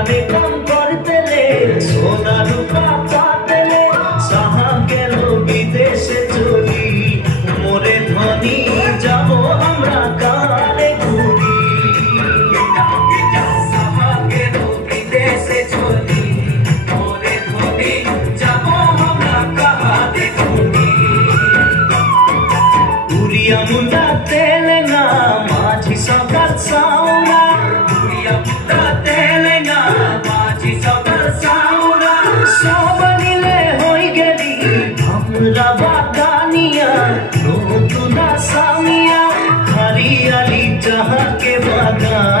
দোকানে কাম করতেলে সোনা রূপা পাতেলে সাহা গেল বিদেশে চলি মোরে ধনী যাব আমরা কালে ঘুরি সাহা গেল বিদেশে চলি মোরে ধনী যাব আমরা কালে ঘুরি উড়িয়া মুন্ডা তেলেঙ্গা মাঝি সকাল সাউরা উড়িয়া মুন্ডা তেলেঙ্গা মাঝি সকাল সাউরা সব মিলে হই গেলি আমরা বাগানিয়া নতুন সামিয়া হরিয়ালি চাহাকে বাগান